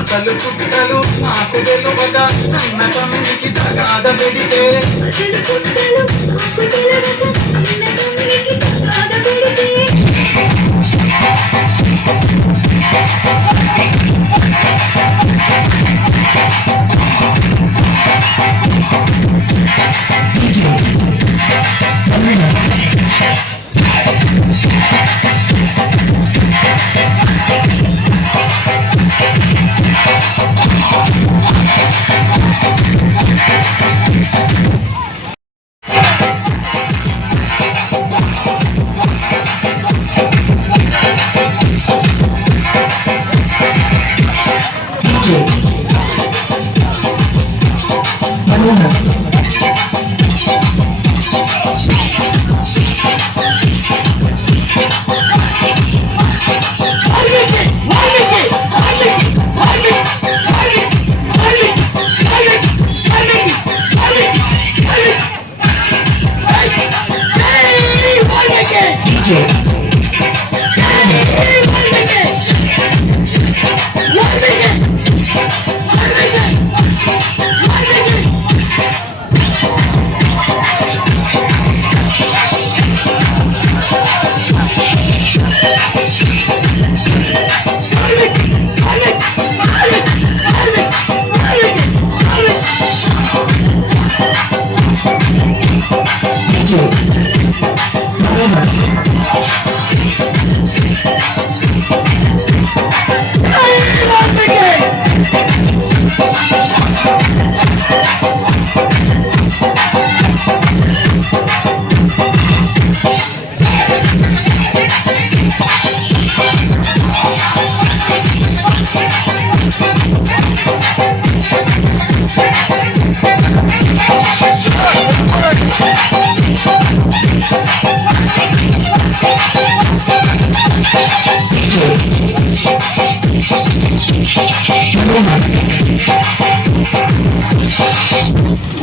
అసలు పుట్టలు నాకు తెలువక అన్న తమ్ముడికి తగాద పెడితే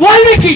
Walmiki!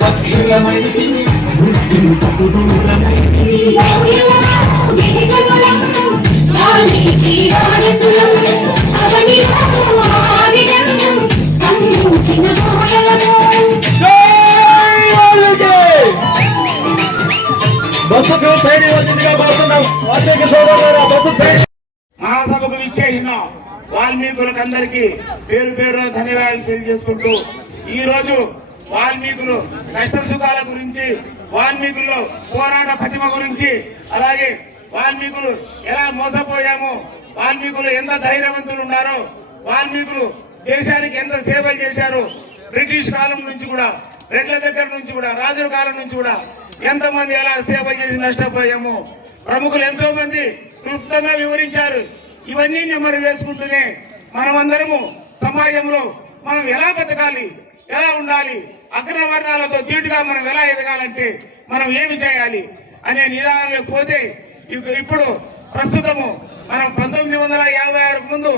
పక్షులమైంది మహాసభకు విచ్చేసిన వాల్మీకులకు అందరికీ పేరు పేరు ధన్యవాదాలు తెలియజేసుకుంటూ ఈ రోజు వాల్మీకులు కష్ట సుఖాల గురించి, వాల్మీకుల్లో పోరాట ప్రతిమ గురించి, అలాగే వాల్మీకులు ఎలా మోసపోయామో, వాల్మీకులు ఎంత ధైర్యవంతులు ఉన్నారో, వాల్మీకులు దేశానికి ఎంత సేవలు చేశారో, బ్రిటిష్ కాలం నుంచి కూడా, రెడ్ల దగ్గర నుంచి కూడా, రాజుల కాలం నుంచి కూడా ఎంతమంది ఎలా సేవ చేసి నష్టపోయామో ప్రముఖులు ఎంతో మంది క్లుప్తంగా వివరించారు. ఇవన్నీ నెమ్మది వేసుకుంటూనే మనమందరము సమాజంలో మనం ఎలా బతకాలి, ఎలా ఉండాలి, అగ్రవర్ణాలతో ధీటుగా మనం ఎలా ఎదగాలంటే మనం ఏమి చేయాలి అనే నిదానంలో పోతే ఇప్పుడు ప్రస్తుతము మనం 1956 ముందు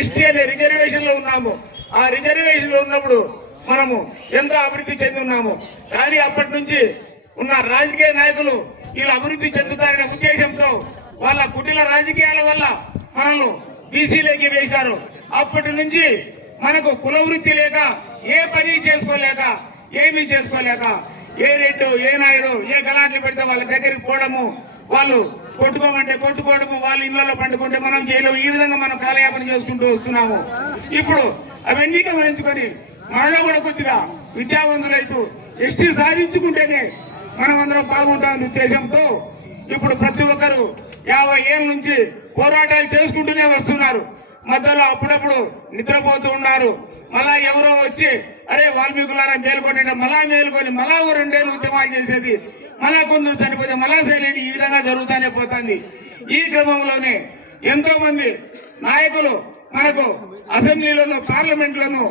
ఎస్టీ అనే రిజర్వేషన్ లో ఉన్నాము. ఆ రిజర్వేషన్ లో ఉన్నప్పుడు మనము ఎంతో అభివృద్ధి చెంది ఉన్నాము. కానీ అప్పటి నుంచి ఉన్న రాజకీయ నాయకులు వీళ్ళు అభివృద్ధి చెందుతారనే ఉద్దేశంతో వాళ్ళ కుటిల రాజకీయాల వల్ల మనల్ని బీసీలోకి వేశారు. అప్పటి నుంచి మనకు కుల వృత్తి లేక, ఏ పని చేసుకోలేక, ఏమీ చేసుకోలేక, ఏ రెడ్డు, ఏ నాయుడు, ఏ గలాట్లు పెడితే వాళ్ళ దగ్గరికి పోవడము, వాళ్ళు కొట్టుకోమంటే కొట్టుకోవడము, వాళ్ళ ఇళ్లలో పండుకుంటే మనం చేయలేము. ఈ విధంగా మనం కాలయాపన చేసుకుంటూ వస్తున్నాము. ఇప్పుడు అవన్నీ గమనించుకొని మనలో కూడా కొద్దిగా విద్యావంతులైతూ ఎస్టీ సాధించుకుంటేనే మనం అందరం బాగుంటామనే ఉద్దేశంతో ఇప్పుడు ప్రతి ఒక్కరు 50 ఏళ్ళ నుంచి పోరాటాలు చేసుకుంటూనే వస్తున్నారు. మధ్యలో అప్పుడప్పుడు నిద్రపోతూ ఉన్నారు. మళ్ళా ఎవరో వచ్చి అరే వాల్మీకులారా మేలుకొని మళ్ళా మేలుకొని మళ్ళా 2 ఏళ్ళు ఉద్యమాలు చేసేది, మళ్ళా కొందరు చనిపోతే మళ్ళా సైలెంట్, ఈ విధంగా జరుగుతూనే పోతుంది. ఈ క్రమంలోనే ఎంతో మంది నాయకులు మనకు అసెంబ్లీలోను, పార్లమెంట్ లోను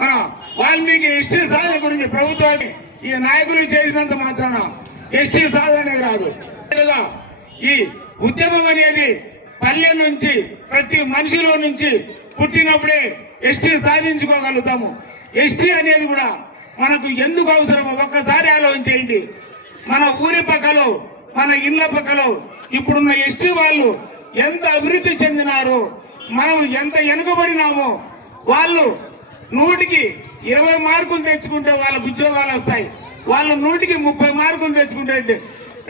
మన వాల్మీకి ఎస్టీ సాధన గురించి ప్రభుత్వాన్ని ఈ నాయకులు చేసినంత మాత్రాన ఎస్టీ సాధన అనేది రాదు. ఈ ఉద్యమం అనేది పల్లె నుంచి, ప్రతి మనిషిలో నుంచి పుట్టినప్పుడే ఎస్టీ సాధించుకోగలుగుతాము. ఎస్టీ అనేది కూడా మనకు ఎందుకు అవసరమో ఒక్కసారి ఆలోచించేయండి. మన ఊరి పక్కలో, మన ఇళ్ల పక్కలో ఇప్పుడున్న ఎస్టీ వాళ్ళు ఎంత అభివృద్ధి చెందినారో, మనం ఎంత వెనుకబడినామో, వాళ్ళు 100కి 20 మార్కులు తెచ్చుకుంటే వాళ్ళకు ఉద్యోగాలు వస్తాయి. వాళ్ళు 100కి 30 మార్కులు తెచ్చుకుంటే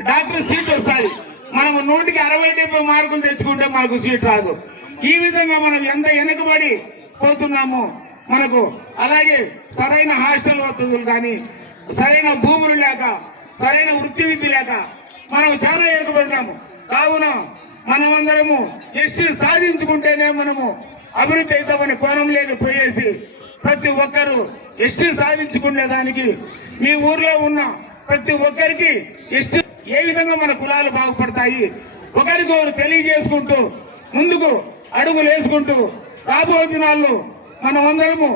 డాక్టర్ సీట్ వస్తాయి. మనం 100కి 60-70 మార్కులు తెచ్చుకుంటే మనకు సీట్ రాదు. ఈ విధంగా మనం ఎంత వెనుకబడి పోతున్నామో మనకు అలాగే సరైన హాస్టల్ వసతులు కానీ, సరైన భూములు లేక, సరైన వృత్తి విద్య లేక మనం చాలా వెనుకబడ్డాము. కావున మనమందరము ఎస్టీ సాధించుకుంటేనే మనము అభివృద్ధి అవుతామని కోణం లేదు పోయేసి ప్రతి ఒక్కరూ ఎస్టీ సాధించుకునేదానికి మీ ఊర్లో ఉన్న ప్రతి ఒక్కరికి ఎస్టీ ఏ విధంగా మన కులాలు బాగుపడతాయి ఒకరికొకరు తెలియజేసుకుంటూ ముందుకు అడుగులు వేసుకుంటూ రాబోయే దినాల్లో మనమందరము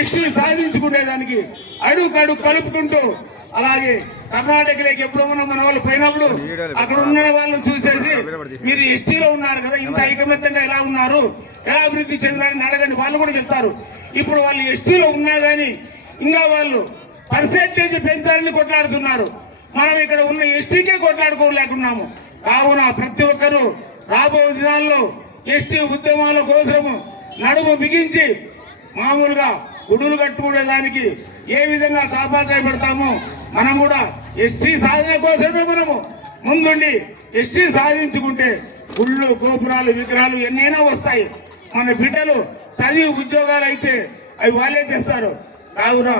ఎస్టీ సాధించుకునేదానికి అడుగు కలుపుకుంటూ, అలాగే కర్ణాటకలోకి ఎప్పుడు ఉన్న మన వాళ్ళు పోయినప్పుడు అక్కడ ఉన్న వాళ్ళని చూసేసి మీరు ఎస్టీలో ఉన్నారు కదా, ఇంత ఐకమత్యంగా ఎలా ఉన్నారు, ఎలా అభివృద్ధి చెందారని అడగండి, వాళ్ళు కూడా చెప్తారు. ఇప్పుడు వాళ్ళు ఎస్టీలో ఉన్నా గానీ ఇంకా వాళ్ళు పర్సెంటేజ్ పెంచాలని కొట్లాడుతున్నారు. మనం ఇక్కడ ఉన్న ఎస్టీకే కొట్లాడుకోలేకున్నాము. కావున ప్రతి ఒక్కరూ రాబోయే దినాల్లో ఎస్టీ ఉద్యమాల కోసము నడుము బిగించి మామూలుగా గుడులు కట్టుకునేదానికి ఏ విధంగా కాపాడబడతామో మనం కూడా ఎస్టీ సాధన కోసమే మనము ముందుండి ఎస్టీ సాధించుకుంటే గుళ్ళు, గోపురాలు, విగ్రహాలు ఎన్నైనా వస్తాయి. మన బిడ్డలు చదివి ఉద్యోగాలు అయితే అవి వాళ్ళే తెస్తారు. కావున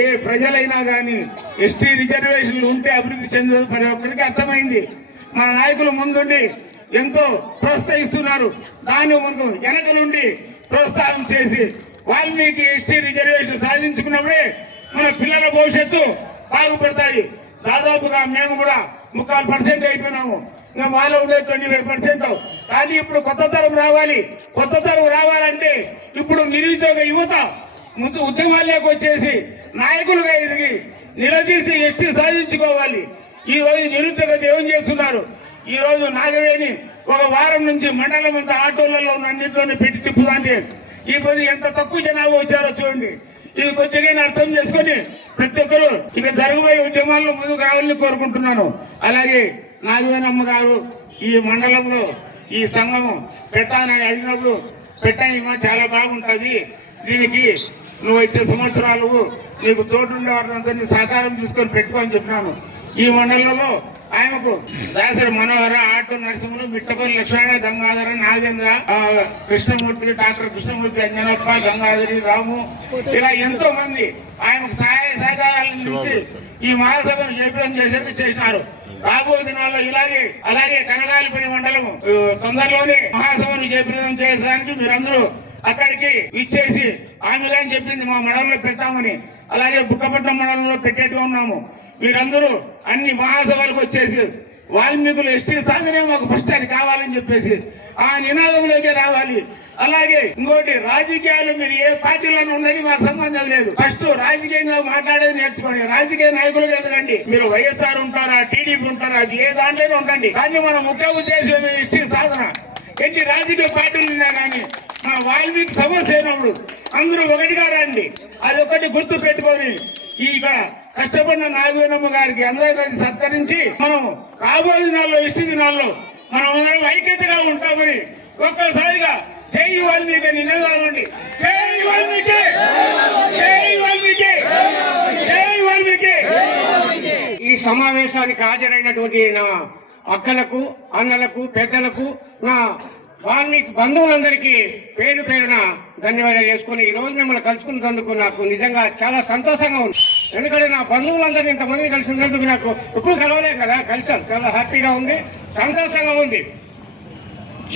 ఏ ప్రజలైనా కానీ ఎస్టీ రిజర్వేషన్లు ఉంటే అభివృద్ధి చెందుతుంది ప్రతి ఒక్కరికి అర్థమైంది. మన నాయకులు ముందుండి ఎంతో ప్రోత్సహిస్తున్నారు. దాన్ని మనకు వెనక నుండి ప్రోత్సాహం చేసి వాల్మీకి ఎస్టీ రిజర్వేషన్ సాధించుకున్నప్పుడే మన పిల్లల భవిష్యత్తు బాగుపడతాయి. దాదాపుగా మేము కూడా 3% అయిపోయినాము. ఇంకా మాలో ఉండే 25%. కానీ ఇప్పుడు కొత్త తరం రావాలి. కొత్త తరం రావాలంటే ఇప్పుడు నిరుద్యోగ యువత ముందు ఉద్యమాల్లోకి వచ్చేసి నాయకులుగా ఎదిగి నిలదీసి ఎస్టీ సాధించుకోవాలి. ఈ రోజు నిరుద్యోగత ఏం చేస్తున్నారు? ఈ రోజు నాగవేణి ఒక వారం నుంచి మండలం అంతా ఆటోలలో అన్నింటిలోనే పెట్టి తిప్పుదాంటే ఈ పొద్దు ఎంత తక్కువ జనాభా వచ్చారో చూడండి. ఇది కొద్దిగా అర్థం చేసుకొని ప్రతి ఒక్కరు ఇక జరగబోయే ఉద్యమాల్లో ముందుకు రావాలని కోరుకుంటున్నాను. అలాగే నాగవేణమ్మ గారు ఈ మండలంలో ఈ సంఘము పెట్టాలని అడిగినప్పుడు పెట్టాయమ్మా చాలా బాగుంటుంది, దీనికి నువ్వు 8 సంవత్సరాలు నీకు తోడుండే వారిని సహకారం తీసుకొని పెట్టుకోని చెప్పినాను. ఈ మండలంలో ఆయనకు దాసరి మనోహర, ఆటో నరసింహులు, మిట్టపల్లి లక్ష్మణ, గంగాధర, నాగేంద్ర, కృష్ణమూర్తి, డాక్టర్ కృష్ణమూర్తి, అంజనప్ప, గంగాధరి, రాము ఇలా ఎంతో మంది ఆయనకు సహాయ సహకారాల నుంచి ఈ మహాసభను జయప్రదం చేసినారు. రాబోయే దినాల్లో అలాగే కనగాలిపల్లి మండలం తొందరలోనే మహాసభను జయప్రదం చేసేదానికి మీరందరూ అక్కడికి ఇచ్చేసి ఆమెగా చెప్పింది మా మండలంలో పెట్టామని, అలాగే బుక్కపట్నం మండలంలో పెట్టేట్టుగా ఉన్నాము. మీరందరూ అన్ని మహాసభలకు వచ్చేసి వాల్మీకులు ఎస్టీ సాధనే మాకు ఫస్ట్ అది కావాలని చెప్పేసి ఆ నినాదంలోకి రావాలి. అలాగే ఇంకోటి, రాజకీయాలు మీరు ఏ పార్టీలోనూ ఉండండి, మాకు సంబంధం లేదు. ఫస్ట్ రాజకీయంగా మాట్లాడేది నేర్చుకోండి. రాజకీయ నాయకులుగా ఎదగండి. మీరు వైఎస్ఆర్ ఉంటారా, టీడీపీ ఉంటారా, ఏ దాంట్లోనే ఉండండి. కానీ మన ముఖ్య ఉద్దేశం ఎస్టీ సాధన. ఎన్ని రాజకీయ పార్టీలు ఉన్నా కానీ మా వాల్మీకి సమస్య అయినప్పుడు అందరూ ఒకటిగా రండి. అదొకటి గుర్తు పెట్టుకొని ఇక్కడ కష్టపడిన నాగవేణమ్మ గారికి అందరూ కలిసి సత్కరించి మనం రాబోయే దినాల్లో ఎస్టీ దినాల్లో మనం అందరం ఐక్యతగా ఉంటామని ఒక్కసారిగా జై వాల్మీకి నినాదాలండి. జై వాల్మీకి, జై వాల్మీకి, జై వాల్మీకి. ఈ సమావేశానికి హాజరైనటువంటి నా అక్కలకు, అన్నలకు, పెద్దలకు, నా వాల్మీకి బంధువులందరికీ పేరు పేరున ధన్యవాదాలు చేసుకుని ఈ రోజు మిమ్మల్ని కలుసుకున్నందుకు నాకు నిజంగా చాలా సంతోషంగా ఉంది. ఎందుకంటే నా బంధువులందరినీ ఇంతమందిని కలిసినందుకు నాకు ఎప్పుడు కలవలేదు కదా, కలిసాను. చాలా హ్యాపీగా ఉంది, సంతోషంగా ఉంది.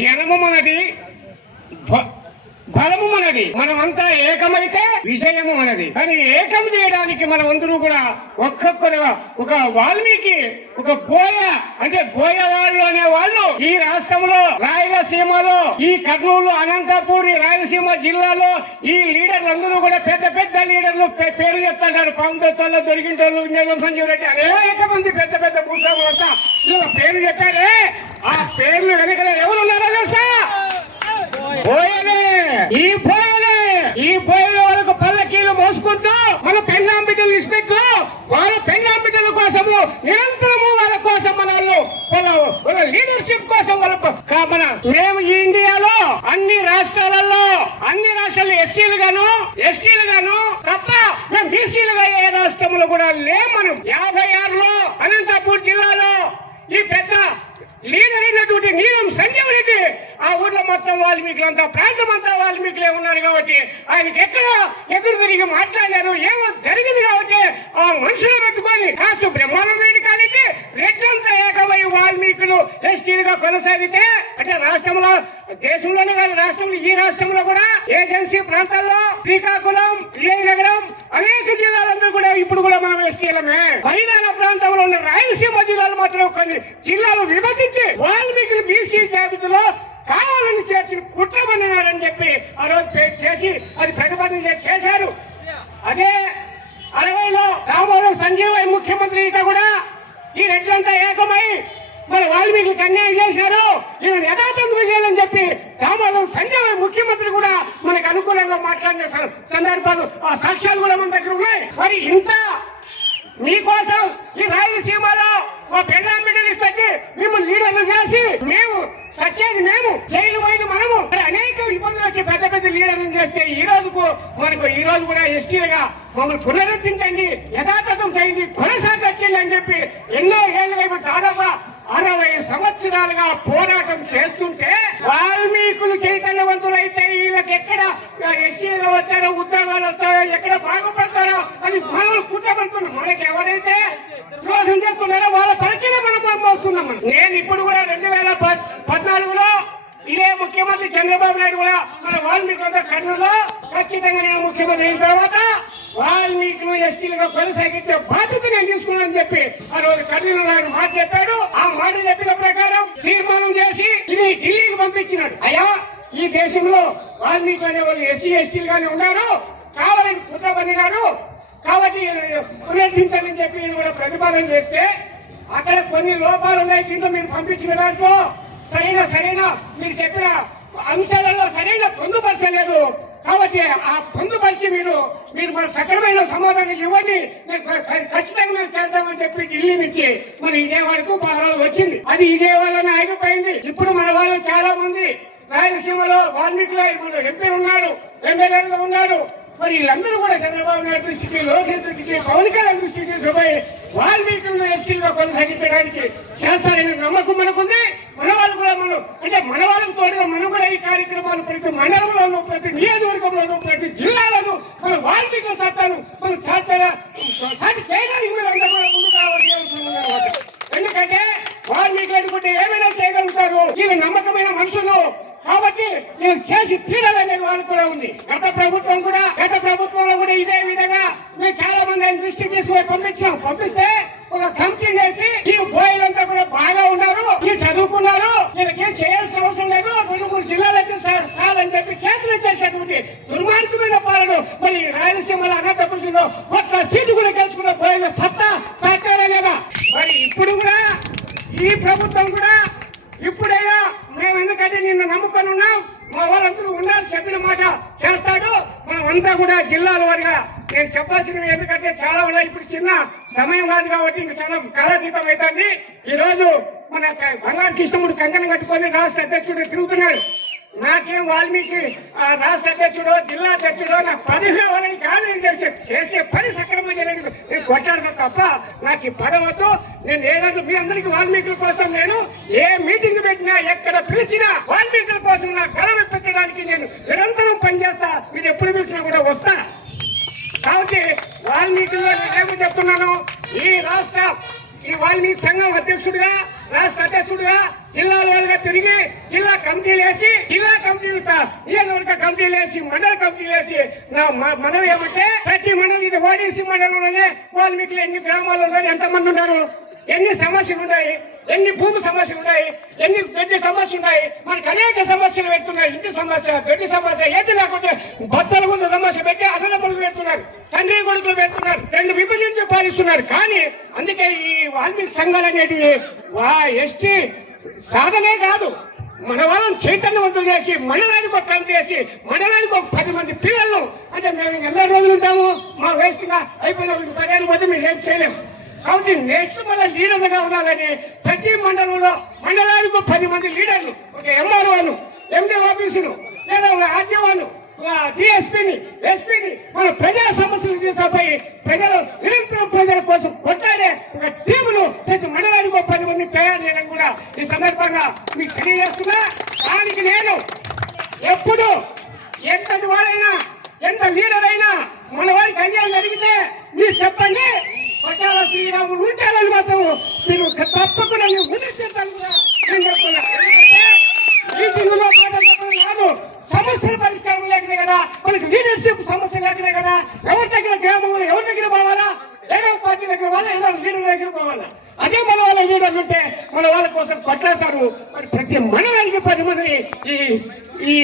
జనము మనది, బలము మనది. మనమంతా ఏకమైతే విజయము మనది. కానీ ఏకం చేయడానికి మనం అందరూ కూడా ఒక్కొక్కరు ఒక వాల్మీకి, ఒక బోయ అంటే బోయ వాళ్ళు అనే వాళ్ళు ఈ రాష్ట్రంలో, రాయలసీమలో, ఈ కర్నూలు, అనంతపూర్, రాయలసీమ జిల్లాలో ఈ లీడర్లు అందరూ కూడా పెద్ద పెద్ద లీడర్లు పేరు చెప్తారు. పంతొత్తుల్లో దొరికింటోళ్ళు, నెల్లూరు సంజీవ్ రెడ్డి, అనేక మంది పెద్ద పెద్ద భూస్వాములంతా పేరు చెప్పారే. ఆ పేర్లు వెనకాల ఎవరున్నారో తెలుసా? బోయలే. ఈ బోయల వాళ్ళకు పల్లకీలు మోసుకుంటూ మన పెళ్ళాం బిడ్డలు ఇష్టపెట్టు వాళ్ళ పెళ్ళాం బిడ్డల కోసము నిరంతరము వాళ్ళ కోసం వాళ్ళ లీడర్షిప్ కోసం మన మేము ఈ ఇండియాలో అన్ని రాష్ట్రాలలో ఎస్సీలు గాను ఎస్టీలు గాను తప్ప మేము బీసీలుగా ఏ రాష్ట్రంలో కూడా లేము. మనం 56లో అనంతపూర్ జిల్లాలో ఈ పెద్ద లీడర్ అయినటువంటి నీలం సంజీవ్ రెడ్డి ఆ ఊర్లో మొత్తం వాల్మీకులంతా, ప్రాంతం అంతా వాల్మీకులే ఉన్నారు కాబట్టి ఆయనకి ఎక్కడ ఎదురు తిరిగి మాట్లాడారు, ఏమో జరిగింది కాబట్టి ఆ మనుషులు పెట్టుకొని కాసు బ్రహ్మానంద రెడ్డి కానీ రెడ్డంతా ఏకమై వాల్మీకులు ఎస్టీలుగా కొనసాగితే అంటే రాష్ట్రంలో, దేశంలోనే కాదు రాష్ట్రంలో, ఈ రాష్ట్రంలో కూడా ఏజెన్సీ ప్రాంతాల్లో శ్రీకాకుళం, విజయనగరం అనేక జిల్లాలందరూ కూడా ఇప్పుడు కూడా మనం ఎస్టీలమే. మైదాన ప్రాంతంలో ఉన్న రాయలసీమ జిల్లాలు మాత్రం కొన్ని జిల్లాలు విభజించి వాల్మీకులు బీసీ జాబితాలో కావాలని చేర్చి కుట్రమన్నారని చెప్పి ఆ రోజు పేరు చేసి అది ప్రతిపాదన చేశారు. అదే 60లో దామోదరం సంజీవ్ ముఖ్యమంత్రి కూడా ఈ రెడ్లంతా ఏకమై మన వాల్మీకి అన్యాయం చేశారు, ఈయన యథాతథం చేయాలని చెప్పి దామోదరం సంజయ్ ముఖ్యమంత్రి కూడా మనకు అనుకూలంగా మాట్లాడిన సందర్భాలు, ఆ సాక్ష్యాలు కూడా మన దగ్గర ఉన్నాయి. మరి ఇంత మీకోసం ఈ రాయలసీమలో మా పెళ్ళాం బిడ్డలు పెట్టి మిమ్మల్ని లీడర్లు చేసి మేము సచ్చేది మేము, జైలు పోయింది మనము, అనేక ఇబ్బందులు వచ్చి పెద్ద పెద్ద లీడర్లు చేస్తే ఈ రోజు కూడా ఎస్టీలుగా మమ్మల్ని పునరుద్ధరించండి, యథాతథం చేయండి, కొనసాగించండి అని చెప్పి ఎన్నో ఏళ్ళుగా ఇప్పుడు దాదాపు 60 సంవత్సరాలుగా పోరాటం చేస్తుంటే వాల్మీకులు చైతన్యవంతులైతే వీళ్ళకి ఎక్కడ ఎస్టీలు వచ్చారో ఉద్యోగాలు వస్తారో ఎక్కడ బాగుపడతారో అని మనల్ని కుట్టబడుతున్నాం. మనకి ఎవరైతే ద్రోహం చేస్తున్నారో వాళ్ళ పరిచయం మనం వస్తున్నాం. నేను ఇప్పుడు కూడా 2014లో ఇదే ముఖ్యమంత్రి చంద్రబాబు నాయుడు కూడా మన వాల్మీకులతో కర్నూలులో ఖచ్చితంగా నేను ముఖ్యమంత్రి అయిన తర్వాత వాల్మీకులు ఎస్టీలుగా కొనసాగించే బాధ్యత నేను తీసుకున్నానని చెప్పి ఆ రోజు కర్నూలు నాయుడు మాట చెప్పాడు. ఆ మాట చెప్పిన ప్రకారం తీర్మానం చేసి ఇది ఢిల్లీకి పంపించినాడు. అయ్యా, ఈ దేశంలో వాల్మీకులు అనే వాళ్ళు ఎస్సీ ఎస్టీలుగానే ఉన్నారు, కావాలని కుట్ర పడినారు కాబట్టి పునరుద్ధరించాలని చెప్పి నేను కూడా ప్రతిపాదన చేస్తే అక్కడ కొన్ని లోపాలు ఉన్నాయి. దీంట్లో మీరు పంపించిన దాంట్లో సరైన మీరు చెప్పిన అంశాలలో సరైన పొందుపరచలేదు. కాబట్టి ఆ పొందుపరిచి మీరు మన సక్రమైన సమాధానం ఇవ్వండి, ఖచ్చితంగా మేము చేద్దామని చెప్పి ఢిల్లీ నుంచి మన విజయవాడకు పదవులు వచ్చింది. అది విజయవాడలోనే ఆగిపోయింది. ఇప్పుడు మన వాళ్ళు చాలా మంది రాయలసీమలో వాల్మీకులు ఎంపీలు ఉన్నారు, ఎమ్మెల్యేలు ఉన్నారు. మరి వీళ్ళందరూ కూడా చంద్రబాబు నాయుడు దృష్టికి, లోకేష్ దృష్టికి, పవన్ కళ్యాణ్ దృష్టికి తీసుకుపోయి వాల్మీకులను ఎస్టీలుగా కొనసాగించడానికి చేస్తారని నమ్మకం మనకుంది. మన వాళ్ళు కూడా మన వాళ్ళకు తోడుగా మనం కూడా ఈ కార్యక్రమాలు ప్రతి మండలంలోనూ, ప్రతి నియోజకవర్గంలోనూ, ప్రతి జిల్లాలోనూ మన వాల్మీకుల సత్తాను మనం సాటి చేయడానికి మీరు అంతా కూడా ముందుకు రావాల్సిన అవసరం ఉందన్నమాట. ఎందుకంటే వాల్మీకులు అనుకుంటే ఏమైనా చేయగలుగుతారు, వీళ్ళ నమ్మకమైన మనుషులు కాబట్టి నేను చేసి తీరాలనే వాళ్ళు కూడా ఉంది. గత ప్రభుత్వంలో కూడా ఇదే విధంగా మేము చాలా మంది ఆయన దృష్టికి తీసుకుని పంపిస్తే ఒక కమిటీ చేసి ఈ బోయిలంతా కూడా బాగా ఉన్నారు, ఈ చదువుకున్నారు, వీళ్ళకేం చేయాల్సిన అవసరం లేదు, 2-3 జిల్లాలు అయితే సార్ అని చెప్పి చేతులు ఇచ్చేసేటువంటి దుర్మార్గమైన పాలన మరి రాయలసీమలో అనంతపురంలో ఒక్క సీటు కూడా గెలుచుకున్న బోయిల సత్తా సాకారా లేదా? మరి ఇప్పుడు కూడా ఈ ప్రభుత్వం కూడా ఇప్పుడైనా మేము ఎందుకంటే నిన్ను నమ్ముకొని ఉన్నాం, మా వాళ్ళందరూ ఉన్నారు, చెప్పిన మాట చేస్తాడు. మనం అంతా కూడా జిల్లాల వారిగా నేను చెప్పాల్సినవి ఎందుకంటే చాలా ఉన్నాయి. ఇప్పుడు చిన్న సమయం కాదు కాబట్టి ఇంకా చాలా కాలాతీతం అవుతుంది. ఈ రోజు మన బంగారు కృష్ణముడు కంకణం కట్టుకొని రాష్ట్ర అధ్యక్షుడు తిరుగుతున్నాడు. నాకేం వాల్మీకి రాష్ట్ర అధ్యక్షుడు, జిల్లా అధ్యక్షుడు నాకు పదవి ఇవ్వాలని కాదు. నేను చేసే పని సక్రమంగా నేను కొట్టాడుతా తప్ప నాకు ఈ పదవద్దు. నేను ఏదంటే మీ అందరికీ వాల్మీకుల కోసం నేను ఏ మీటింగ్ పెట్టినా, ఎక్కడ పిలిచినా వాల్మీకుల కోసం నా గౌరవం ఇప్పించడానికి నేను నిరంతరం పనిచేస్తా. మీరు ఎప్పుడు పిలిచినా కూడా వస్తా. కాబట్టి వాల్మీకుల్లో నేనేమో చెప్తున్నాను, ఈ వాల్మీకి సంఘం అధ్యక్షుడిగా, రాష్ట్ర అధ్యక్షుడిగా జిల్లాల వారిగా తిరిగి జిల్లా కమిటీలు వేసి, నియోజకవర్గ కమిటీలు వేసి, మండల కమిటీలు వేసి మనం ఏమంటే ప్రతి మండలం, ఇది ఓడిసి మండలంలోనే వాల్మీకులు ఎన్ని గ్రామాల్లో ఎంతమంది ఉన్నారు, ఎన్ని సమస్యలు ఉన్నాయి, ఎన్ని భూమి సమస్యలు ఉన్నాయి, ఎన్ని దొడ్డి సమస్యలు ఉన్నాయి, మనకు అనేక సమస్యలు పెడుతున్నారు. ఇంటి సమస్య, దొడ్డి సమస్య, ఏది లేకుంటే బత్తల ముందు సమస్య పెట్టి అన్నదమ్ములు పెడుతున్నారు, తండ్రి కొడుకులు పెడుతున్నారు, 2 విభజించి పాలిస్తున్నారు. కానీ అందుకే ఈ వాల్మీకి సంఘాలు అనేటివి ఎస్టీ సాధనే కాదు, మన వాళ్ళని చైతన్యవంతులు చేసి మండలానికి ఒక కమిటీ చేసి మండలానికి ఒక 10 మంది పిల్లలను, అంటే మేము ఎన్నో రోజులు ఉంటాము, మా వయసుగా అయిపోయిన 10 ఏళ్ళ పోతే మీరు ఏం చేయలేము. కాబట్టి నెక్స్ట్ మన లీడర్లుగా ఉండాలని ప్రతి మండలానికి 10 మంది లీడర్లు, ఒక ఎంఆర్ఓను, ఎండి ఆఫీసును, లేదా ఒక ఆర్డీఓను, డిఎస్పీని, ఎస్పీని మన ప్రజా సమస్యలు తీసుకుపోయి నిరంతరం ప్రజల కోసం కొట్టాడే ఒక టీమును ప్రతి మండలానికి 10 మంది తయారు చేయడం కూడా ఈ సందర్భంగా మీకు తెలియజేస్తున్నా. దానికి నేను ఎప్పుడు ఎంతటి వారైనా, ఎంత లీడర్ అయినా మన వారికి అన్యాయం జరిగితే మీరు చెప్పండి, కొట్టాల శ్రీరాముడు ఉంటారని మాత్రం మీరు తప్పకుండా నేను ఉండిస్తాను కూడా నేను చెప్తున్నా. మీటింగులో కాదు, సమస్యల పరిష్కారం లేకనే కదా, మనకి లీడర్షిప్ సమస్య లేకనే కదా, ఎవరి దగ్గర గ్రామంలో ఎవరి దగ్గర పోవాలా, ఏదో పార్టీ దగ్గర పోవాలా, ఏదో లీడర్ దగ్గర పోవాలా. అదే మన వాళ్ళ లీడర్లు ఉంటే మన వాళ్ళ కోసం కొట్లాడతారు. మరి ప్రతి మండలానికి 10 మంది ఈ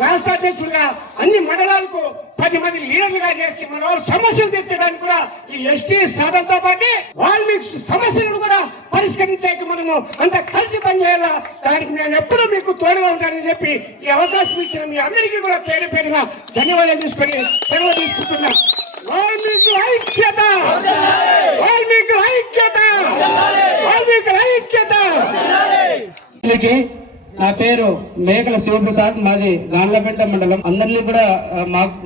రాష్ట్ర అధ్యక్షులుగా అన్ని మండలాలకు 10 మంది లీడర్లుగా చేసి మన వాళ్ళ సమస్యలు తీర్చడానికి కూడా ఈ ఎస్టీ సాధనతో పాటు వాల్మీకి సమస్యలను కూడా పరిష్కరించాక మనము అంత కలిసి పనిచేయాలా. దానికి నేను ఎప్పుడూ మీకు తోడుగా ఉంటానని చెప్పి ఈ అవకాశం ఇచ్చిన మీ అందరికీ కూడా పేరు పేరున ధన్యవాదాలు తీసుకొని సెలవు తీసుకుంటున్నా. వాల్మీకి ఐక్యత, వాల్మీకి ఐక్యత, వాల్మీకి ఐక్యత. నా పేరు మేకల శివప్రసాద్, మాది గాన్లపేట మండలం. అందరినీ కూడా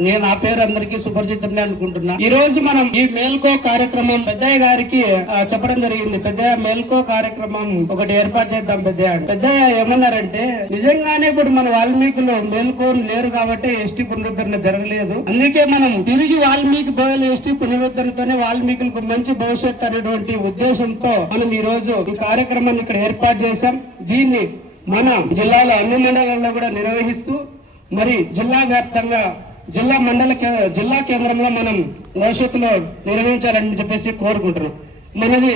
నేను నా పేరు అందరికీ సుపరిచితమే అనుకుంటున్నా. ఈ రోజు మనం ఈ మేల్కో కార్యక్రమం పెద్దయ్య గారికి చెప్పడం జరిగింది. పెద్దయ్య మేల్కో కార్యక్రమం ఒకటి ఏర్పాటు చేద్దాం పెద్దయ్య ఏమన్నారంటే, నిజంగానే ఇప్పుడు మన వాల్మీకులు మేల్కోని లేరు కాబట్టి ఎస్టీ పునరుద్ధరణ జరగలేదు. అందుకే మనం తిరిగి వాల్మీకి బోయలు ఎస్టీ పునరుద్ధరణతోనే వాల్మీకులకు మంచి భవిష్యత్తు అనేటువంటి ఉద్దేశంతో మనం ఈ రోజు ఈ కార్యక్రమాన్ని ఇక్కడ ఏర్పాటు చేశాం. దీన్ని మన జిల్లాలో అన్ని మండలాల్లో కూడా నిర్వహిస్తూ మరి జిల్లా వ్యాప్తంగా జిల్లా కేంద్రంలో మనం భవిష్యత్తులో నిర్వహించాలని చెప్పేసి కోరుకుంటున్నాం. మనది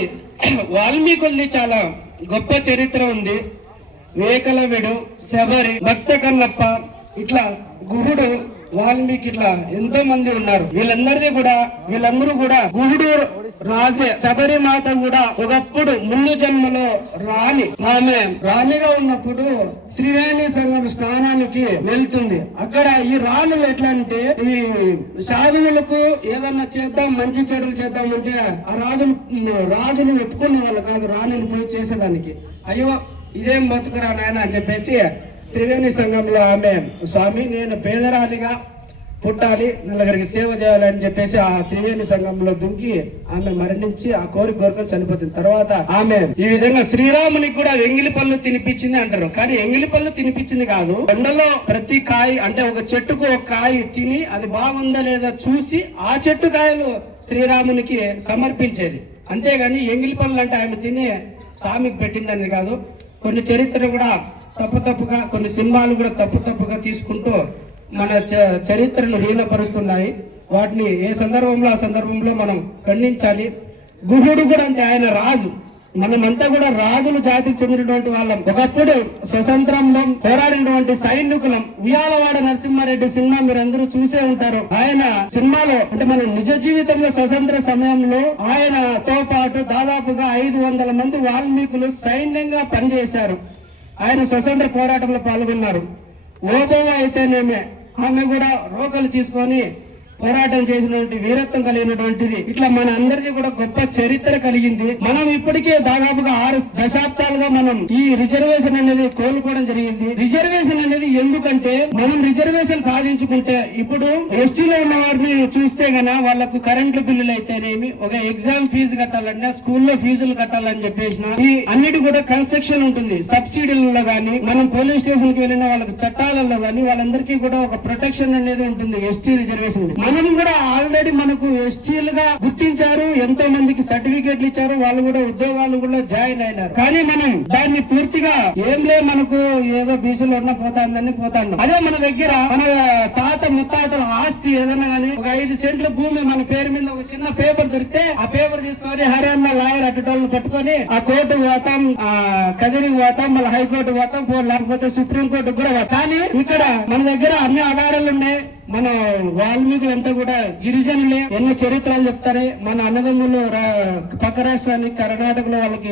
వాల్మీకుల్ని చాలా గొప్ప చరిత్ర ఉంది. వేకలవిడు, శబరి, భక్త కన్నప్ప, ఇట్లా గుహుడు, వాల్మీకి, ఇట్లా ఎంతో మంది ఉన్నారు. వీళ్ళందరూ కూడా గుహుడు రాసే శబరి మాత కూడా ఒకప్పుడు ముందు జన్మలో ఆమె రాణిగా ఉన్నప్పుడు త్రివేణి సంగం స్నానానికి వెళ్తుంది. అక్కడ ఈ రాణులు ఎట్లా అంటే, ఈ సాధువులకు ఏదన్నా చేద్దాం, మంచి చెడులు చేద్దాం అంటే ఆ రాజులు ఒప్పుకునే వాళ్ళు కాదు, రాణులు పోయి చేసేదానికి. అయ్యో ఇదేం బతుకురా నాయన అని చెప్పేసి త్రివేణి సంఘంలో ఆమె, స్వామి నేను పేదరాలిగా పుట్టాలి, నలుగురికి సేవ చేయాలని చెప్పేసి ఆ త్రివేణి సంఘంలో దుంకి ఆమె మరణించి ఆ కోరుకొని చనిపోతుంది. తర్వాత ఆమె ఈ విధంగా శ్రీరామునికి కూడా ఎంగిలి పళ్ళు తినిపించింది అంటారు. కానీ ఎంగిలి పళ్ళు తినిపించింది కాదు, ఎండలో ప్రతి కాయ అంటే ఒక చెట్టుకు ఒక కాయ తిని అది బాగుందా లేదా చూసి ఆ చెట్టు కాయలు శ్రీరామునికి సమర్పించేది. అంతేగాని ఎంగిలి పళ్ళు అంటే ఆమె తినే స్వామికి పెట్టిందని కాదు. కొన్ని చరిత్ర కూడా తప్పుగా, కొన్ని సినిమాలు కూడా తప్పుగా తీసుకుంటూ మన చరిత్రను హీనపరుస్తున్నాయి. వాటిని ఏ సందర్భంలో ఆ సందర్భంలో మనం ఖండించాలి. గుహుడు కూడా అంటే ఆయన రాజు. మనమంతా కూడా రాజుల జాతికి చెందినటువంటి వాళ్ళం. ఒకప్పుడు స్వతంత్రంలో పోరాడినటువంటి సైనికులం. ఉయ్యాలవాడ నరసింహారెడ్డి సినిమా మీరు అందరూ చూసే ఉంటారు. ఆయన సినిమాలో అంటే మన నిజ జీవితంలో స్వతంత్ర సమయంలో ఆయనతో పాటు దాదాపుగా 500 మంది వాల్మీకులు సైన్యంగా పనిచేశారు. ఆయన స్వతంత్ర పోరాటంలో పాల్గొన్నారు. ఓబవ్వ అయితేనేమే ఆమె కూడా రోకలు తీసుకొని పోరాటం చేసినటువంటి వీరత్వం కలిగినటువంటిది. ఇట్లా మన అందరికీ కూడా గొప్ప చరిత్ర కలిగింది. మనం ఇప్పటికే దాదాపుగా 6 దశాబ్దాలుగా మనం ఈ రిజర్వేషన్ అనేది కోల్పోవడం జరిగింది. రిజర్వేషన్ అనేది ఎందుకంటే మనం రిజర్వేషన్ సాధించుకుంటే ఇప్పుడు ఎస్టీలో ఉన్న వారిని చూస్తే గన వాళ్ళకు కరెంటు బిల్లులు అయితేనేమి, ఒక ఎగ్జామ్ ఫీజు కట్టాలన్నా, స్కూల్లో ఫీజులు కట్టాలని చెప్పేసి ఈ అన్నిటి కూడా కన్స్ట్రక్షన్ ఉంటుంది. సబ్సిడీలలో గానీ, మనం పోలీస్ స్టేషన్ కి వెళ్ళిన వాళ్ళకి చట్టాలలో గానీ వాళ్ళందరికీ కూడా ఒక ప్రొటెక్షన్ అనేది ఉంటుంది ఎస్టీ రిజర్వేషన్. మనం కూడా ఆల్రెడీ మనకు ఎస్టీలుగా గుర్తించారు, ఎంతో మందికి సర్టిఫికేట్లు ఇచ్చారు, వాళ్ళు కూడా ఉద్యోగాలు కూడా జాయిన్ అయినారు. కానీ మనం దాన్ని పూర్తిగా మనకు ఏదో బీసీలో ఉన్న పోతాం. అదే మన దగ్గర మన తాత ముత్తాతల ఆస్తి ఏదన్నా గానీ ఒక 5 సెంట్ల భూమి మన పేరు మీద ఒక చిన్న పేపర్ దొరికితే ఆ పేపర్ తీసుకొని హర్యానా లాయర్ అడ్డటోళ్ళని పట్టుకొని ఆ కోర్టు పోతాం, కదిరికి పోతాం, మళ్ళీ హైకోర్టు పోతాం, లేకపోతే సుప్రీం కోర్టు కూడా. కానీ ఇక్కడ మన దగ్గర అన్ని ఆధారాలు ఉన్నాయి. మన వాల్మీకులు అంతా కూడా గిరిజనులే. ఎన్నో చరిత్రలు చెప్తారే. మన అన్నదమ్ములు పక్క రాష్ట్రానికి కర్ణాటకలో వాళ్ళకి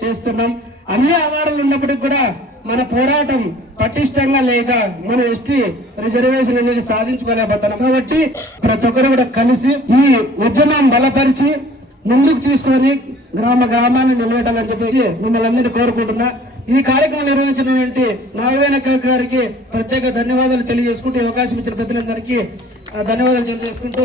చేస్తున్నాం. అన్ని ఆధారాలు ఉన్నప్పటికీ కూడా మన పోరాటం పటిష్టంగా లేక మన ఎస్టీ రిజర్వేషన్ అనేది సాధించుకోలేకపోతున్నాం. కాబట్టి ప్రతి ఒక్కరు కూడా కలిసి ఈ ఉద్యమం బలపరిచి ముందుకు తీసుకొని గ్రామాన్ని నిలబెట్టాలని చెప్పి మిమ్మల్ని అందరినీ కోరుకుంటున్నా. ఈ కార్యక్రమం నిర్వహించినటువంటి నాగవేణక్క గారికి ప్రత్యేక ధన్యవాదాలు తెలియజేసుకుంటూ, అవకాశం ఇచ్చిన ప్రతినిధులందరికీ ధన్యవాదాలు తెలియజేసుకుంటూ